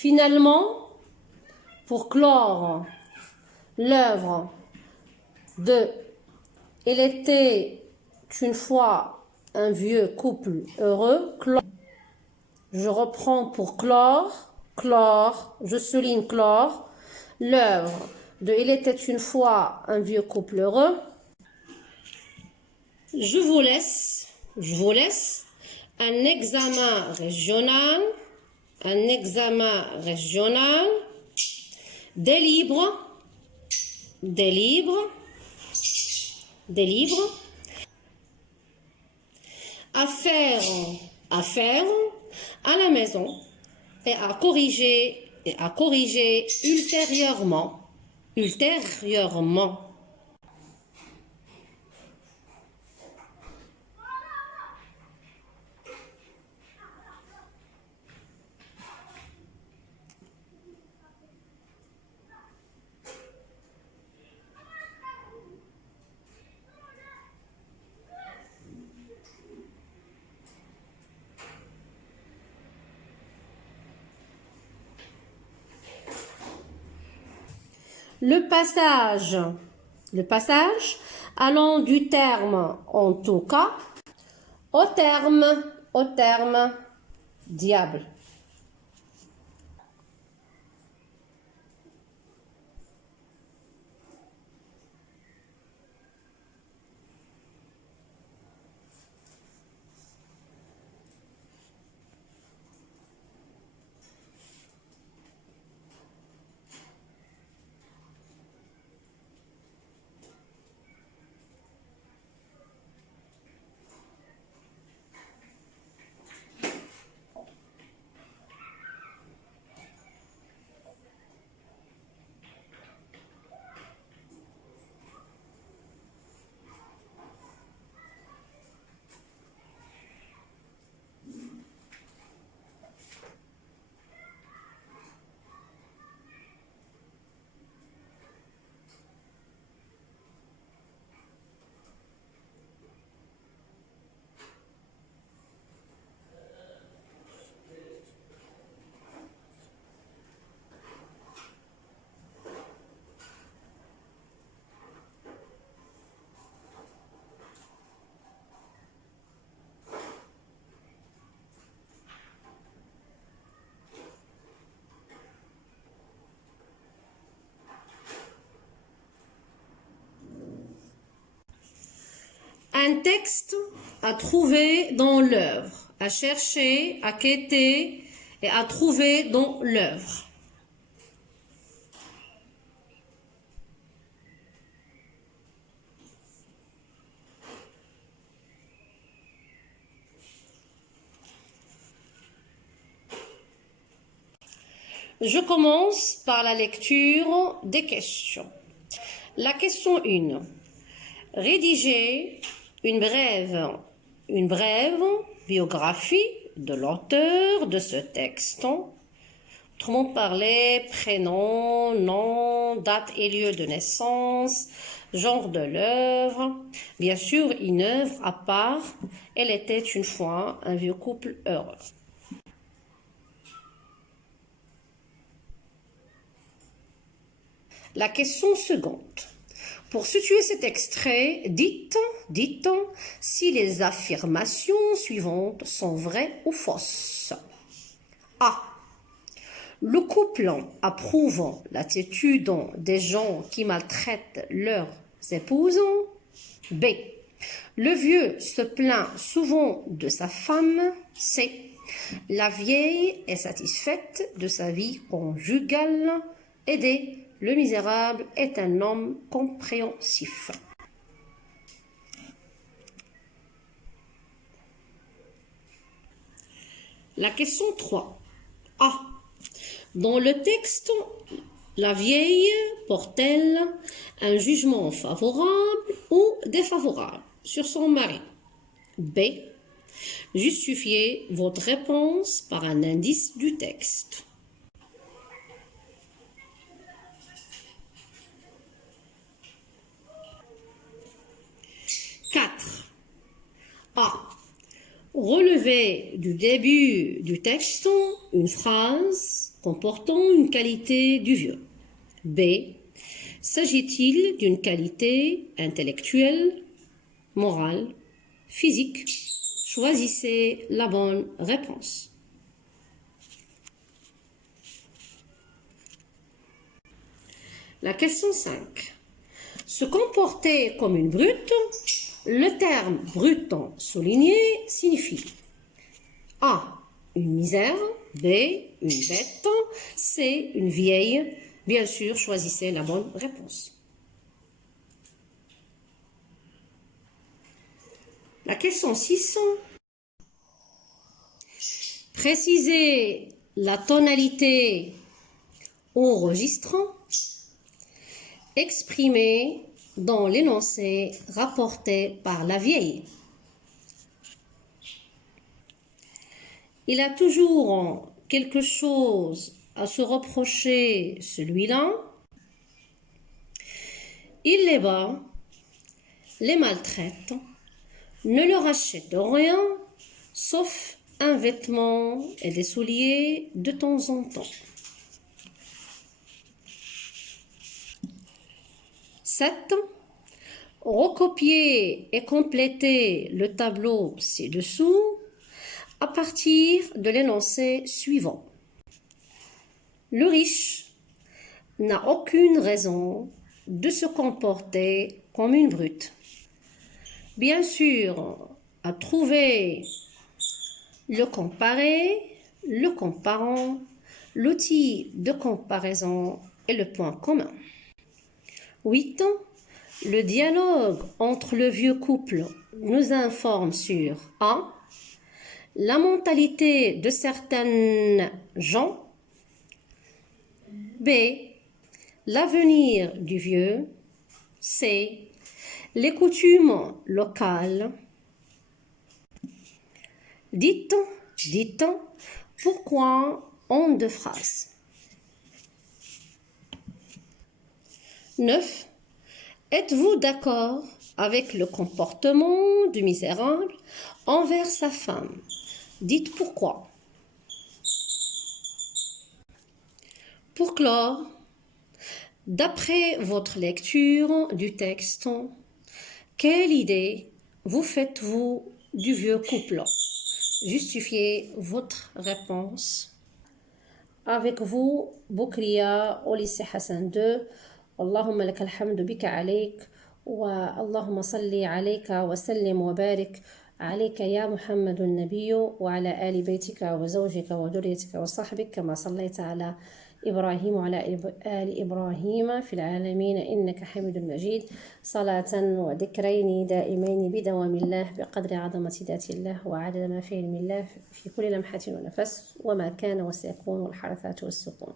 Finalement, pour clore l'œuvre de Il était une fois un vieux couple heureux, je reprends pour clore, je souligne clore, l'œuvre de Il était une fois un vieux couple heureux. Je vous laisse un examen régional, des livres, à faire à la maison et à corriger ultérieurement. Le passage allant du terme en tout cas au terme diable. Un texte à trouver dans l'œuvre, à chercher, à quêter et à trouver dans l'œuvre. Je commence par la lecture des questions. La question 1. Rédiger une brève biographie de l'auteur de ce texte. Autrement parlé, prénom, nom, date et lieu de naissance, genre de l'œuvre. Bien sûr, une œuvre à part. Elle était une fois un vieux couple heureux. La question seconde. Pour situer cet extrait, dites si les affirmations suivantes sont vraies ou fausses. A. Le couple approuve l'attitude des gens qui maltraitent leurs épouses. B. Le vieux se plaint souvent de sa femme. C. La vieille est satisfaite de sa vie conjugale. Et D. Le misérable est un homme compréhensif. La question 3. A. Dans le texte, la vieille porte-t-elle un jugement favorable ou défavorable sur son mari? B. Justifiez votre réponse par un indice du texte. A. Relevez du début du texte une phrase comportant une qualité du vieux. B. S'agit-il d'une qualité intellectuelle, morale, physique? Choisissez la bonne réponse. La question 5. Se comporter comme une brute, le terme bruton souligné signifie A. Une misère, B. Une bête, C. Une vieille. Bien sûr, choisissez la bonne réponse. La question 6. Précisez la tonalité au registre exprimée dans l'énoncé rapporté par la vieille. Il a toujours quelque chose à se reprocher, celui-là. Il les bat, les maltraite, ne leur achète rien, sauf un vêtement et des souliers de temps en temps. 7. Recopier et compléter le tableau ci-dessous à partir de l'énoncé suivant. Le riche n'a aucune raison de se comporter comme une brute. Bien sûr, à trouver le comparé, le comparant, l'outil de comparaison et le point commun. 8. Le dialogue entre le vieux couple nous informe sur A. La mentalité de certaines gens, B. L'avenir du vieux, C. Les coutumes locales. Dites, pourquoi en deux phrases. 9. Êtes-vous d'accord avec le comportement du misérable envers sa femme? Dites pourquoi. Pour clore, d'après votre lecture du texte, quelle idée vous faites-vous du vieux couple? Justifiez votre réponse. Avec vous, Boukria au lycée Hassan II. اللهم لك الحمد بك عليك واللهم صل عليك وسلم وبارك عليك يا محمد النبي وعلى آل بيتك وزوجك وذريتك وصحبك كما صليت على إبراهيم وعلى آل إبراهيم في العالمين إنك حميد مجيد صلاة وذكرين دائمين بدوام الله بقدر عظمة ذات الله وعدد ما في علم الله في كل لمحة ونفس وما كان وسيكون والحركات والسكون